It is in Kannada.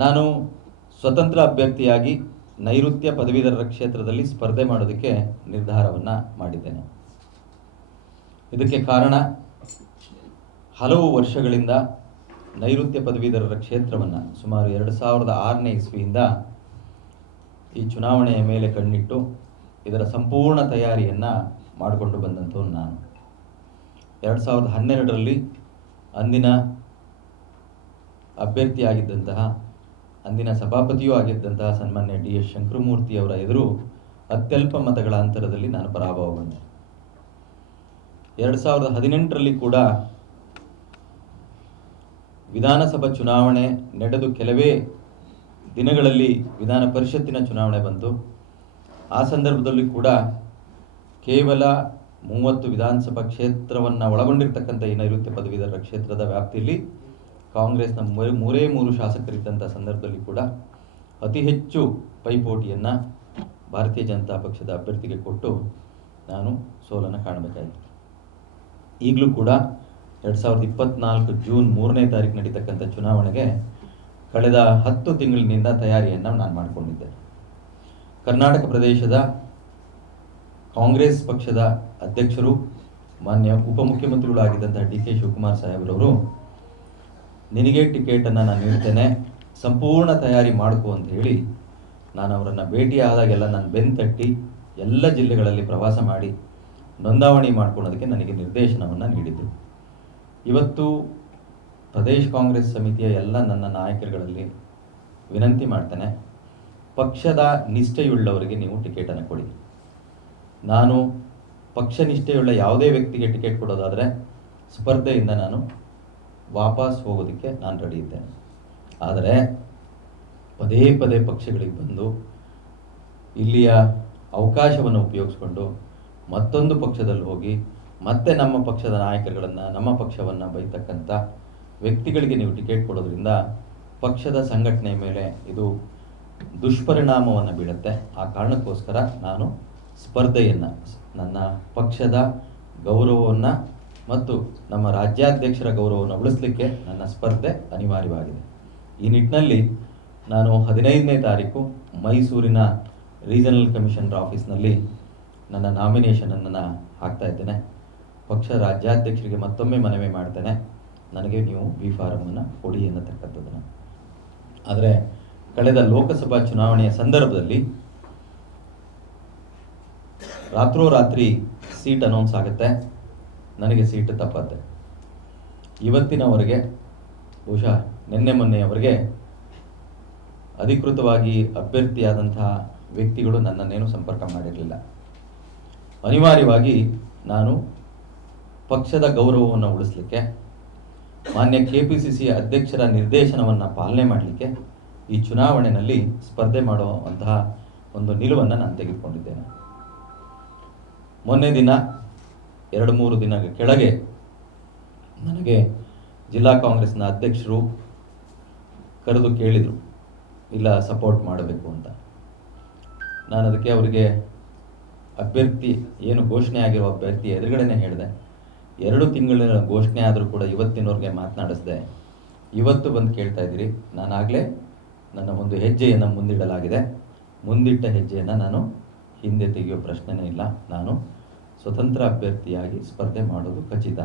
ನಾನು ಸ್ವತಂತ್ರ ಅಭ್ಯರ್ಥಿಯಾಗಿ ನೈಋತ್ಯ ಪದವೀಧರರ ಕ್ಷೇತ್ರದಲ್ಲಿ ಸ್ಪರ್ಧೆ ಮಾಡೋದಕ್ಕೆ ನಿರ್ಧಾರವನ್ನು ಮಾಡಿದ್ದೇನೆ. ಇದಕ್ಕೆ ಕಾರಣ ಹಲವು ವರ್ಷಗಳಿಂದ ನೈಋತ್ಯ ಪದವೀಧರರ ಕ್ಷೇತ್ರವನ್ನು ಸುಮಾರು 2006ನೇ ಇಸ್ವಿಯಿಂದ ಈ ಚುನಾವಣೆಯ ಮೇಲೆ ಕಣ್ಣಿಟ್ಟು ಇದರ ಸಂಪೂರ್ಣ ತಯಾರಿಯನ್ನು ಮಾಡಿಕೊಂಡು ಬಂದಂಥವ್ನು ನಾನು. 2012ರಲ್ಲಿ ಅಂದಿನ ಅಭ್ಯರ್ಥಿಯಾಗಿದ್ದಂತಹ, ಅಂದಿನ ಸಭಾಪತಿಯೂ ಆಗಿದ್ದಂತಹ ಸನ್ಮಾನ್ಯ DS ಶಂಕರಮೂರ್ತಿ ಅವರ ಎದುರು ಅತ್ಯಲ್ಪ ಮತಗಳ ಅಂತರದಲ್ಲಿ ನಾನು ಪರಾಭವಗೊಂಡೆ. 2018ರಲ್ಲಿ ಕೂಡ ವಿಧಾನಸಭಾ ಚುನಾವಣೆ ನಡೆದು ಕೆಲವೇ ದಿನಗಳಲ್ಲಿ ವಿಧಾನ ಪರಿಷತ್ತಿನ ಚುನಾವಣೆ ಬಂತು. ಆ ಸಂದರ್ಭದಲ್ಲಿ ಕೂಡ ಕೇವಲ 30 ವಿಧಾನಸಭಾ ಕ್ಷೇತ್ರವನ್ನು ಒಳಗೊಂಡಿರ್ತಕ್ಕಂಥ ಈ ನೈಋತ್ಯ ಪದವೀಧರರ ಕ್ಷೇತ್ರದ ವ್ಯಾಪ್ತಿಯಲ್ಲಿ ಕಾಂಗ್ರೆಸ್ನ ಮೂರೇ ಮೂರು ಶಾಸಕರಿದ್ದಂಥ ಸಂದರ್ಭದಲ್ಲಿ ಕೂಡ ಅತಿ ಹೆಚ್ಚು ಪೈಪೋಟಿಯನ್ನು ಭಾರತೀಯ ಜನತಾ ಪಕ್ಷದ ಅಭ್ಯರ್ಥಿಗೆ ಕೊಟ್ಟು ನಾನು ಸೋಲನ್ನು ಕಾಣಬೇಕಾಯಿತು. ಈಗಲೂ ಕೂಡ 2024 ಜೂನ್ 3ನೇ ತಾರೀಕು ನಡೀತಕ್ಕಂಥ ಚುನಾವಣೆಗೆ ಕಳೆದ 10 ತಿಂಗಳಿನಿಂದ ತಯಾರಿಯನ್ನು ನಾನು ಮಾಡಿಕೊಂಡಿದ್ದೆ. ಕರ್ನಾಟಕ ಪ್ರದೇಶದ ಕಾಂಗ್ರೆಸ್ ಪಕ್ಷದ ಅಧ್ಯಕ್ಷರು, ಮಾನ್ಯ ಉಪಮುಖ್ಯಮಂತ್ರಿಗಳು ಆಗಿದ್ದಂಥ DK ಶಿವಕುಮಾರ್ ಸಾಹೇಬ್ರವರು ನಿನಗೆ ಟಿಕೆಟನ್ನು ನಾನು ನೀಡ್ತೇನೆ, ಸಂಪೂರ್ಣ ತಯಾರಿ ಮಾಡ್ಕೊ ಅಂತ ಹೇಳಿ ನಾನು ಅವರನ್ನು ಭೇಟಿ ಆದಾಗೆಲ್ಲ ನಾನು ಬೆನ್ತಟ್ಟಿ ಎಲ್ಲ ಜಿಲ್ಲೆಗಳಲ್ಲಿ ಪ್ರವಾಸ ಮಾಡಿ ನೋಂದಾವಣಿ ಮಾಡ್ಕೊಳ್ಳೋದಕ್ಕೆ ನನಗೆ ನಿರ್ದೇಶನವನ್ನು ನೀಡಿದರು. ಇವತ್ತು ಪ್ರದೇಶ ಕಾಂಗ್ರೆಸ್ ಸಮಿತಿಯ ಎಲ್ಲ ನನ್ನ ನಾಯಕರುಗಳಲ್ಲಿ ವಿನಂತಿ ಮಾಡ್ತೇನೆ, ಪಕ್ಷದ ನಿಷ್ಠೆಯುಳ್ಳವರಿಗೆ ನೀವು ಟಿಕೆಟನ್ನು ಕೊಡಿ. ನಾನು ಪಕ್ಷ ನಿಷ್ಠೆಯುಳ್ಳ ಯಾವುದೇ ವ್ಯಕ್ತಿಗೆ ಟಿಕೆಟ್ ಕೊಡೋದಾದರೆ ಸ್ಪರ್ಧೆಯಿಂದ ನಾನು ವಾಪಸ್ ಹೋಗೋದಕ್ಕೆ ನಾನು ರೆಡಿ ಇದ್ದೇನೆ. ಆದರೆ ಪದೇ ಪದೇ ಪಕ್ಷಗಳಿಗೆ ಬಂದು ಇಲ್ಲಿಯ ಅವಕಾಶವನ್ನು ಉಪಯೋಗಿಸ್ಕೊಂಡು ಮತ್ತೊಂದು ಪಕ್ಷದಲ್ಲಿ ಹೋಗಿ ಮತ್ತೆ ನಮ್ಮ ಪಕ್ಷದ ನಾಯಕರುಗಳನ್ನು, ನಮ್ಮ ಪಕ್ಷವನ್ನು ಬೈತಕ್ಕಂಥ ವ್ಯಕ್ತಿಗಳಿಗೆ ನೀವು ಟಿಕೆಟ್ ಕೊಡೋದ್ರಿಂದ ಪಕ್ಷದ ಸಂಘಟನೆ ಮೇಲೆ ಇದು ದುಷ್ಪರಿಣಾಮವನ್ನು ಬೀಳುತ್ತೆ. ಆ ಕಾರಣಕ್ಕೋಸ್ಕರ ನಾನು ಸ್ಪರ್ಧೆಯನ್ನು, ನನ್ನ ಪಕ್ಷದ ಗೌರವವನ್ನು ಮತ್ತು ನಮ್ಮ ರಾಜ್ಯಾಧ್ಯಕ್ಷರ ಗೌರವವನ್ನು ಉಳಿಸಲಿಕ್ಕೆ ನನ್ನ ಸ್ಪರ್ಧೆ ಅನಿವಾರ್ಯವಾಗಿದೆ. ಈ ನಿಟ್ಟಿನಲ್ಲಿ ನಾನು 15ನೇ ತಾರೀಕು ಮೈಸೂರಿನ ರೀಜನಲ್ ಕಮಿಷನರ್ ಆಫೀಸ್ನಲ್ಲಿ ನನ್ನ ನಾಮಿನೇಷನನ್ನು ಹಾಕ್ತಾ ಇದ್ದೇನೆ. ಪಕ್ಷ ರಾಜ್ಯಾಧ್ಯಕ್ಷರಿಗೆ ಮತ್ತೊಮ್ಮೆ ಮನವಿ ಮಾಡ್ತೇನೆ, ನನಗೆ ನೀವು ಬಿ ಫಾರಮನ್ನು ಕೊಡಿ ಎನ್ನತಕ್ಕಂಥದ್ದನ್ನು. ಆದರೆ ಕಳೆದ ಲೋಕಸಭಾ ಚುನಾವಣೆಯ ಸಂದರ್ಭದಲ್ಲಿ ರಾತ್ರೋರಾತ್ರಿ ಸೀಟ್ ಅನೌನ್ಸ್ ಆಗುತ್ತೆ, ನನಗೆ ಸೀಟ್ ತಪ್ಪತ್ತೆ. ಇವತ್ತಿನವರೆಗೆ, ಬಹುಶಃ ನಿನ್ನೆ ಮೊನ್ನೆಯವರೆಗೆ ಅಧಿಕೃತವಾಗಿ ಅಭ್ಯರ್ಥಿಯಾದಂತಹ ವ್ಯಕ್ತಿಗಳು ನನ್ನನ್ನೇನು ಸಂಪರ್ಕ ಮಾಡಿರಲಿಲ್ಲ. ಅನಿವಾರ್ಯವಾಗಿ ನಾನು ಪಕ್ಷದ ಗೌರವವನ್ನು ಉಳಿಸಲಿಕ್ಕೆ, ಮಾನ್ಯ KPCC ಅಧ್ಯಕ್ಷರ ನಿರ್ದೇಶನವನ್ನು ಪಾಲನೆ ಮಾಡಲಿಕ್ಕೆ ಈ ಚುನಾವಣೆಯಲ್ಲಿ ಸ್ಪರ್ಧೆ ಮಾಡುವಂತಹ ಒಂದು ನಿಲುವನ್ನು ನಾನು ತೆಗೆದುಕೊಂಡಿದ್ದೇನೆ. ಮೊನ್ನೆ ದಿನ 2-3 ದಿನಗಳ ಕೆಳಗೆ ನನಗೆ ಜಿಲ್ಲಾ ಕಾಂಗ್ರೆಸ್ನ ಅಧ್ಯಕ್ಷರು ಕರೆದು ಕೇಳಿದರು, ಇಲ್ಲ ಸಪೋರ್ಟ್ ಮಾಡಬೇಕು ಅಂತ. ನಾನು ಅದಕ್ಕೆ ಅವರಿಗೆ ಅಭ್ಯರ್ಥಿ ಏನು ಘೋಷಣೆ ಆಗಿರೋ ಅಭ್ಯರ್ಥಿ ಎದುರುಗಡೆನೇ ಹೇಳಿದೆ, 2 ತಿಂಗಳ ಘೋಷಣೆ ಆದರೂ ಕೂಡ ಇವತ್ತಿನವ್ರಿಗೆ ಮಾತನಾಡಿಸಿದೆ, ಇವತ್ತು ಬಂದು ಕೇಳ್ತಾ ಇದ್ದೀರಿ. ನಾನಾಗಲೇ ನನ್ನ ಒಂದು ಹೆಜ್ಜೆಯನ್ನು ಮುಂದಿಡಲಾಗಿದೆ, ಮುಂದಿಟ್ಟ ಹೆಜ್ಜೆಯನ್ನು ನಾನು ಹಿಂದೆ ತೆಗೆಯೋ ಪ್ರಶ್ನೆನೇ ಇಲ್ಲ. ನಾನು ಸ್ವತಂತ್ರ ಅಭ್ಯರ್ಥಿಯಾಗಿ ಸ್ಪರ್ಧೆ ಮಾಡೋದು ಖಚಿತ.